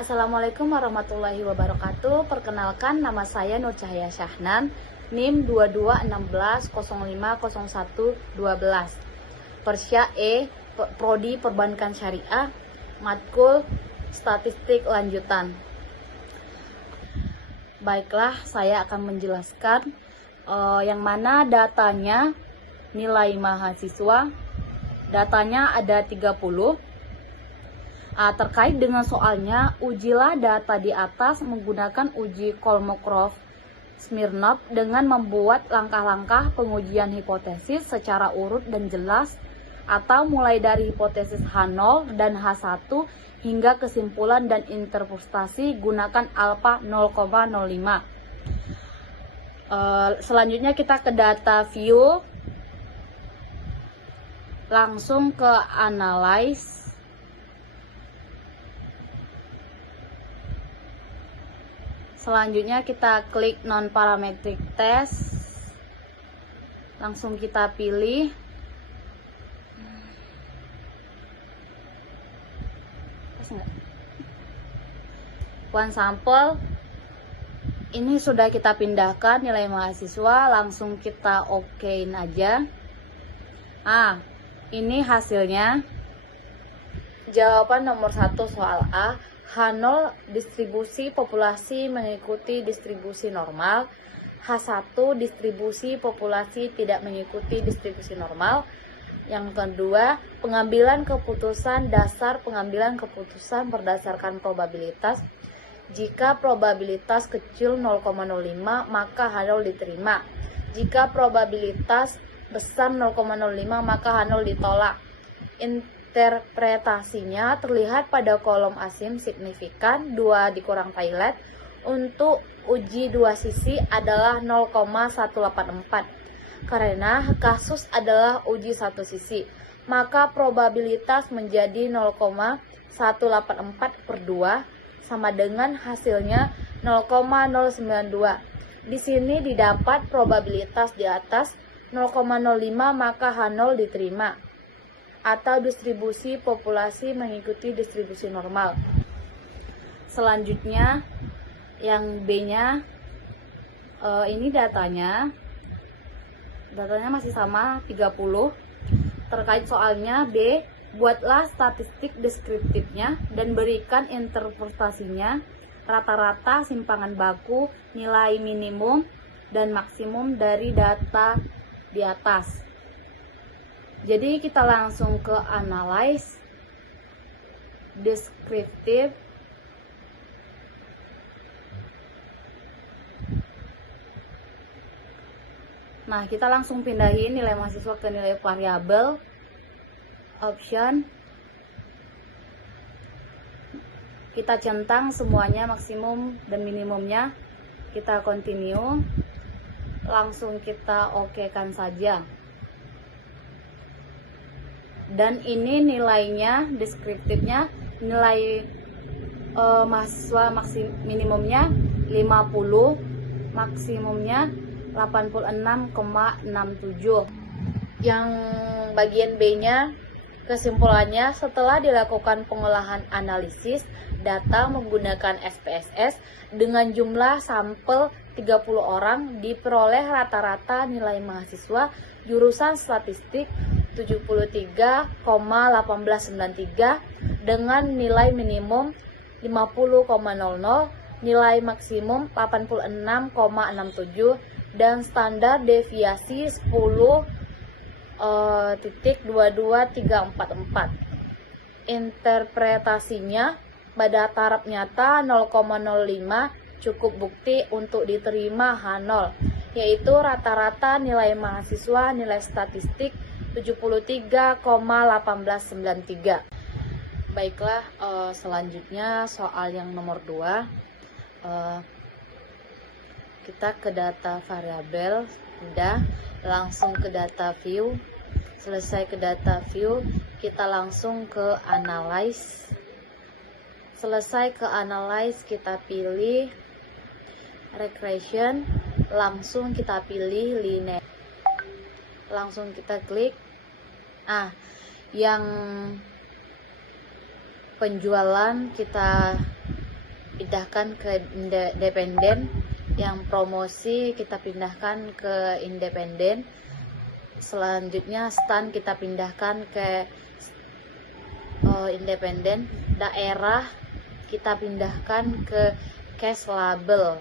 Assalamualaikum warahmatullahi wabarakatuh. Perkenalkan, nama saya Nur Cahaya Syahnan, NIM 2216050112. Persya E, Prodi Perbankan Syariah, Matkul Statistik Lanjutan. Baiklah, saya akan menjelaskan yang mana datanya nilai mahasiswa. Datanya ada 30. Terkait dengan soalnya, ujilah data di atas menggunakan uji Kolmogorov-Smirnov dengan membuat langkah-langkah pengujian hipotesis secara urut dan jelas, atau mulai dari hipotesis H0 dan H1 hingga kesimpulan dan interpretasi gunakan alfa 0,05. Selanjutnya kita ke data view, langsung ke analyze. Selanjutnya kita klik non-parametric test, langsung kita pilih. One sample. Ini sudah kita pindahkan nilai mahasiswa, langsung kita okein aja. Ini hasilnya. Jawaban nomor 1 soal A. H0 distribusi populasi mengikuti distribusi normal. H1 distribusi populasi tidak mengikuti distribusi normal. Yang kedua, pengambilan keputusan dasar pengambilan keputusan berdasarkan probabilitas. Jika probabilitas kecil 0,05 maka H0 diterima. Jika probabilitas besar 0,05 maka H0 ditolak. Interpretasinya terlihat pada kolom asim signifikan 2 dikurang Thailand. Untuk uji dua sisi adalah 0,184. Karena kasus adalah uji satu sisi, maka probabilitas menjadi 0,184 per 2 sama dengan hasilnya 0,092. Di sini didapat probabilitas di atas 0,05 maka H0 diterima, atau distribusi populasi mengikuti distribusi normal. Selanjutnya yang B-nya, ini datanya masih sama 30. Terkait soalnya B, buatlah statistik deskriptifnya dan berikan interpretasinya, rata-rata simpangan baku, nilai minimum dan maksimum dari data di atas. Jadi kita langsung ke analyze, deskriptif. Nah, kita langsung pindahin nilai mahasiswa ke nilai variabel, option. Kita centang semuanya maksimum dan minimumnya. Kita continue. Langsung kita okekan saja. Dan ini nilainya, deskriptifnya, nilai mahasiswa minimumnya 50, maksimumnya 86,67. Yang bagian B-nya, kesimpulannya setelah dilakukan pengolahan analisis data menggunakan SPSS dengan jumlah sampel 30 orang, diperoleh rata-rata nilai mahasiswa jurusan statistik 73,1893 dengan nilai minimum 50,00, nilai maksimum 86,67 dan standar deviasi 10,22344. Interpretasinya pada taraf nyata 0,05 cukup bukti untuk diterima H0, yaitu rata-rata nilai mahasiswa nilai statistik 73,1893. Baiklah, selanjutnya soal yang nomor 2. Kita ke data variabel, udah, langsung ke data view. Selesai ke data view, kita langsung ke analyze. Selesai ke analyze, kita pilih regression, langsung kita pilih linear. Langsung kita klik. Yang penjualan kita pindahkan ke dependen, yang promosi kita pindahkan ke independen, selanjutnya stand kita pindahkan ke independen, daerah kita pindahkan ke cash label.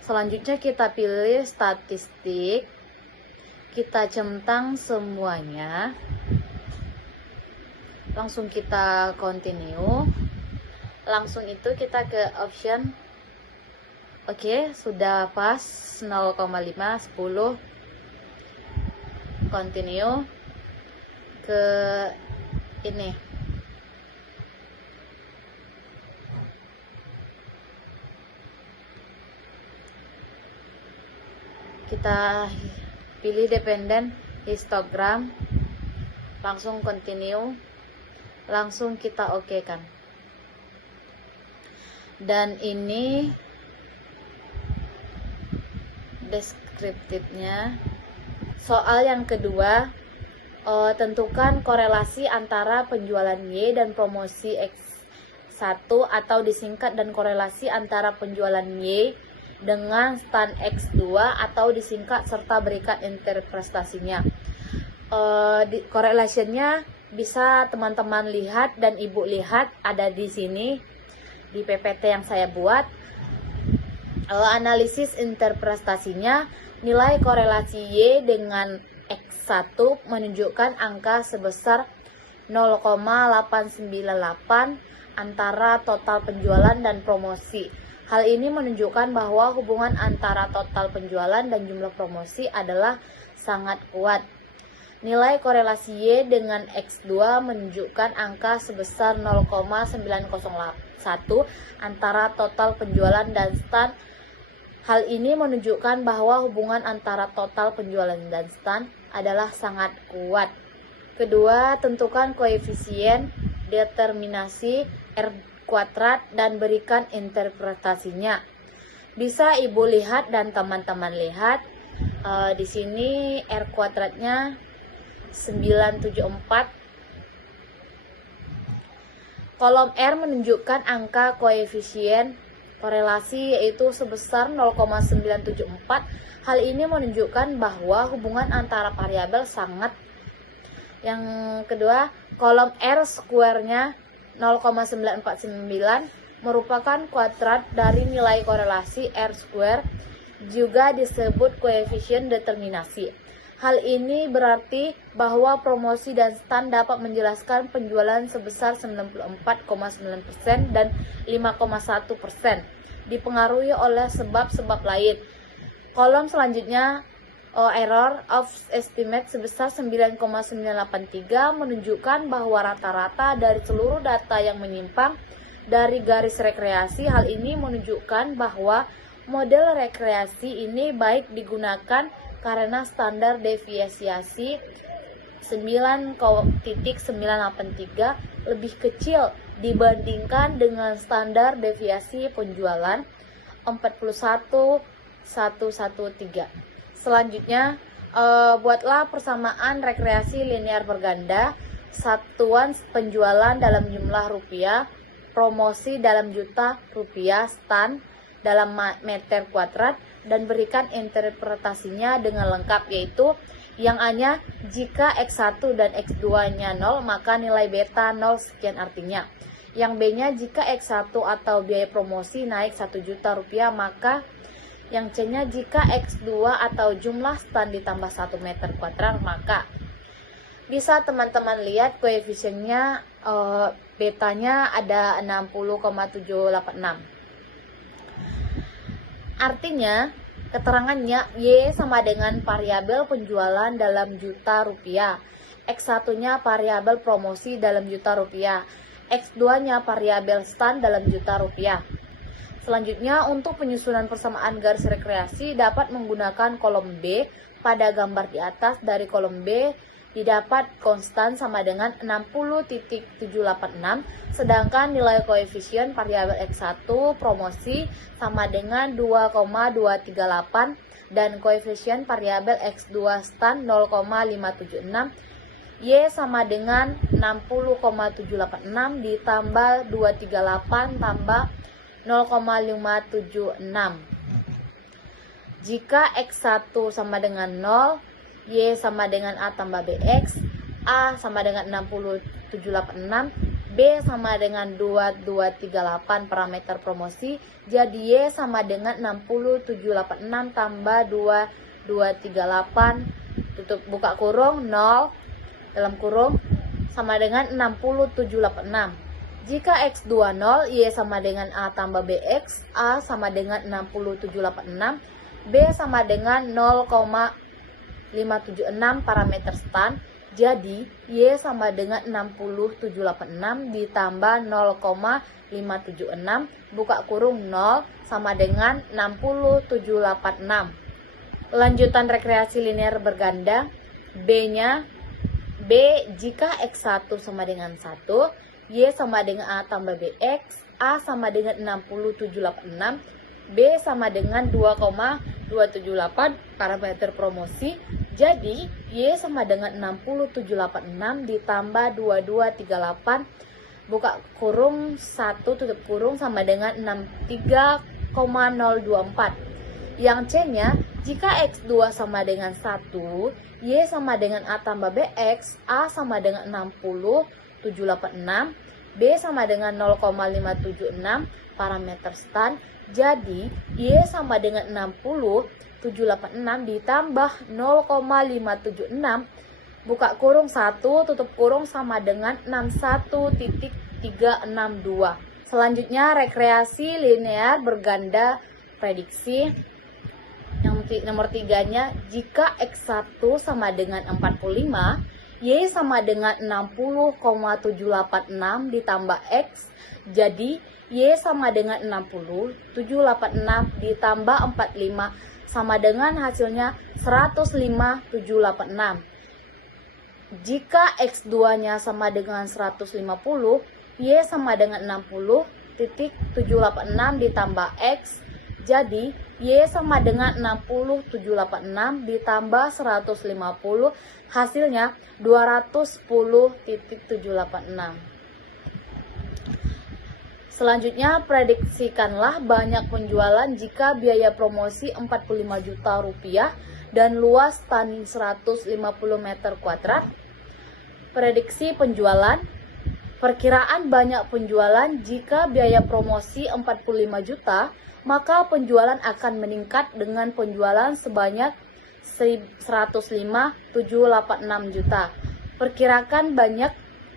Selanjutnya kita pilih statistik, kita centang semuanya, langsung kita continue, langsung itu kita ke option. Oke, sudah pas 0,5 10, continue ke ini. Kita pilih dependen histogram, langsung continue, langsung kita oke kan. Dan ini deskriptifnya. Soal yang kedua, tentukan korelasi antara penjualan Y dan promosi X1 atau disingkat dan korelasi antara penjualan Y dengan stand X2 atau disingkat serta berikan interpretasinya. Correlationnya bisa teman-teman lihat dan ibu lihat ada di sini di PPT yang saya buat. Analisis interpretasinya, nilai korelasi Y dengan X1 menunjukkan angka sebesar 0,898 antara total penjualan dan promosi. Hal ini menunjukkan bahwa hubungan antara total penjualan dan jumlah promosi adalah sangat kuat. Nilai korelasi Y dengan X2 menunjukkan angka sebesar 0,901 antara total penjualan dan stand. Hal ini menunjukkan bahwa hubungan antara total penjualan dan stand adalah sangat kuat. Kedua, tentukan koefisien determinasi R kuadrat dan berikan interpretasinya. Bisa ibu lihat dan teman-teman lihat di sini R kuadratnya 974. Kolom R menunjukkan angka koefisien korelasi yaitu sebesar 0,974. Hal ini menunjukkan bahwa hubungan antara variabel sangat. Yang kedua, kolom R square-nya 0,949 merupakan kuadrat dari nilai korelasi R square, juga disebut koefisien determinasi. Hal ini berarti bahwa promosi dan stand dapat menjelaskan penjualan sebesar 94,9% dan 5,1%, dipengaruhi oleh sebab-sebab lain. Kolom selanjutnya, error of estimate sebesar 9,983 menunjukkan bahwa rata-rata dari seluruh data yang menyimpang dari garis rekreasi. Hal ini menunjukkan bahwa model rekreasi ini baik digunakan karena standar deviasi 9,983 lebih kecil dibandingkan dengan standar deviasi penjualan 41113. Selanjutnya, buatlah persamaan rekreasi linear berganda, satuan penjualan dalam jumlah rupiah, promosi dalam juta rupiah, stand dalam meter kuadrat, dan berikan interpretasinya dengan lengkap, yaitu yang A-nya jika X1 dan X2-nya 0, maka nilai beta 0 sekian artinya. Yang B-nya jika X1 atau biaya promosi naik 1 juta rupiah, maka yang C-nya jika X2 atau jumlah stand ditambah 1 meter kuadrat, maka bisa teman-teman lihat koefisiennya betanya ada 60,786. Artinya keterangannya Y sama dengan variabel penjualan dalam juta rupiah, X1-nya variabel promosi dalam juta rupiah, X2-nya variabel stand dalam juta rupiah. Selanjutnya, untuk penyusunan persamaan garis rekreasi dapat menggunakan kolom B. Pada gambar di atas, dari kolom B didapat konstan sama dengan 60,786, sedangkan nilai koefisien variabel X1 promosi sama dengan 2,238 dan koefisien variabel X2 stand 0,576. Y sama dengan 60,786 ditambah 238 tambah 0,576. Jika X1 sama dengan 0, Y sama dengan A tambah BX, A sama dengan 60786, B sama dengan 2238 parameter promosi, jadi Y sama dengan 60786 tambah 2238, tutup buka kurung, 0, dalam kurung, sama dengan 60786. Jika X2 0, Y sama dengan A tambah BX, A sama dengan 60786, B sama dengan 0,576 parameter stand, jadi Y sama dengan 60786 ditambah 0,576 buka kurung 0 sama dengan 60786. Lanjutan rekreasi linear berganda, B-nya B jika X1 sama dengan 1, Y sama dengan A tambah BX, A sama dengan 60786, B sama dengan 2,278 parameter promosi, jadi Y sama dengan 60786 ditambah 2238 buka kurung 1 tutup kurung sama dengan 63,024. Yang C-nya, jika X2 sama dengan 1, Y sama dengan A tambah BX, A sama dengan 60786, B sama dengan 0,576 parameter stand, jadi Y sama dengan 60786 ditambah 0,576 buka kurung 1 tutup kurung sama dengan 61.362. Selanjutnya rekreasi linear berganda prediksi. Yang nomor 3-nya, jika X1 sama dengan 45, Y sama dengan 60,786 ditambah X, jadi Y sama dengan 60,786 ditambah 45 sama dengan hasilnya 105,786. Jika X2-nya sama dengan 150, Y sama dengan 60,786 ditambah X, jadi Y sama dengan 60,786 ditambah 150, hasilnya 210,786. Selanjutnya, prediksikanlah banyak penjualan jika biaya promosi 45 juta rupiah dan luas tan 150 meter kuadrat. Prediksi penjualan. Perkiraan banyak penjualan jika biaya promosi 45 juta, maka penjualan akan meningkat dengan penjualan sebanyak 105,786 juta. Perkirakan banyak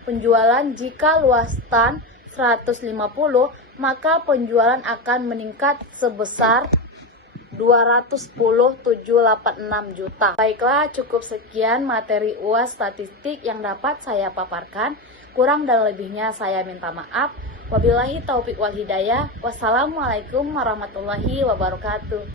penjualan jika luas tan 150, maka penjualan akan meningkat sebesar 210,786 juta. Baiklah, cukup sekian materi UAS statistik yang dapat saya paparkan. Kurang dan lebihnya saya minta maaf. Wabillahi taufiq wal hidayah. Wassalamualaikum warahmatullahi wabarakatuh.